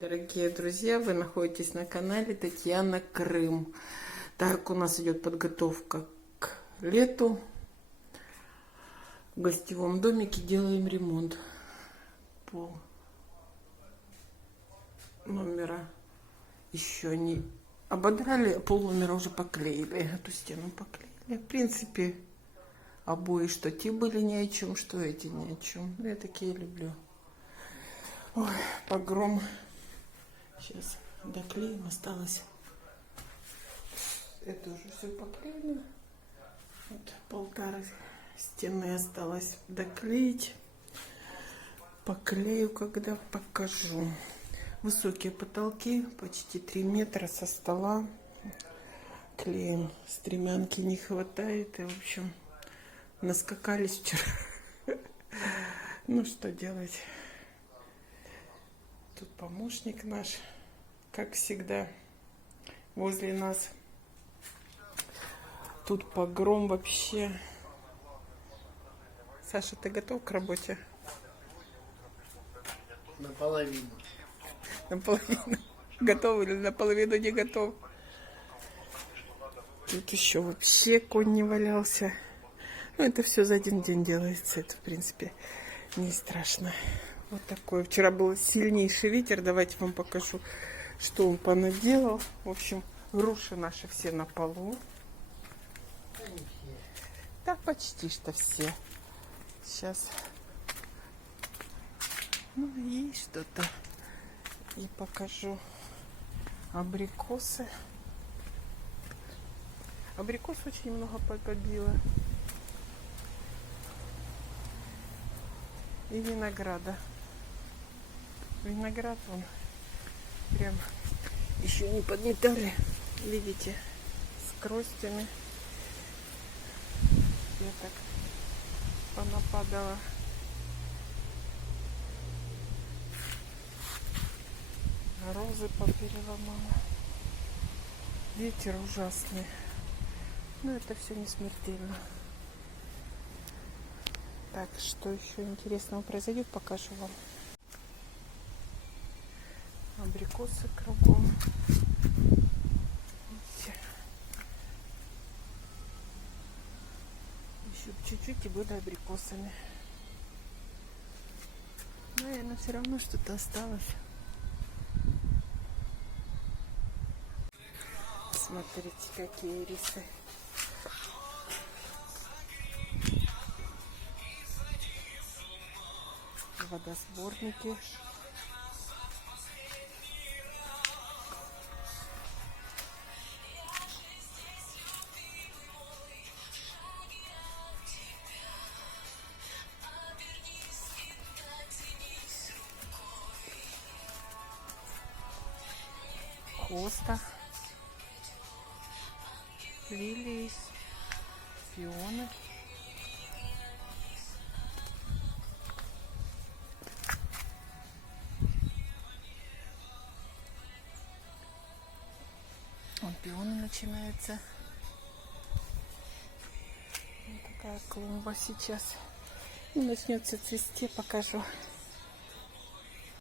Дорогие друзья, вы находитесь на канале Татьяна Крым. Так, у нас идет подготовка к лету. В гостевом домике делаем ремонт. Пол номера еще не ободрали, а пол номера уже поклеили. Эту стену поклеили. В принципе, обои штатив были ни о чем, что эти ни о чем. Я такие люблю. Ой, погром. Сейчас доклеим, осталось. Это уже все поклеено. Вот полтора стены осталось доклеить. Поклею, когда покажу. Высокие потолки, почти 3 метра со стола. Клеим. Стремянки не хватает. И, в общем, наскакались вчера. Ну, что делать? Тут помощник наш, как всегда, возле нас. Тут погром вообще. Саша, ты готов к работе? Наполовину. Наполовину. Готов или наполовину не готов? Тут еще вообще конь не валялся. Ну, это все за один день делается. Это, в принципе, не страшно. Вот такой. Вчера был сильнейший ветер. Давайте вам покажу, что он понаделал. В общем, груши наши все на полу. Так почти что все. Сейчас. Ну, есть что-то. И покажу абрикосы. Абрикос очень много побило. И винограда. Виноград он прям еще не подметали. Видите, с кростями. Веток понападало. Розы попереломала. Ветер ужасный. Но это все не смертельно. Так, что еще интересного произойдет, покажу вам. Абрикосы кругом. Видите? Еще чуть-чуть и буду абрикосами. Наверное, все равно что-то осталось. Смотрите, какие ирисы. Водосборники. Хоста. Лилии. Пионы. Вон пионы начинаются. Вот такая клумба сейчас. И начнется цвести, покажу.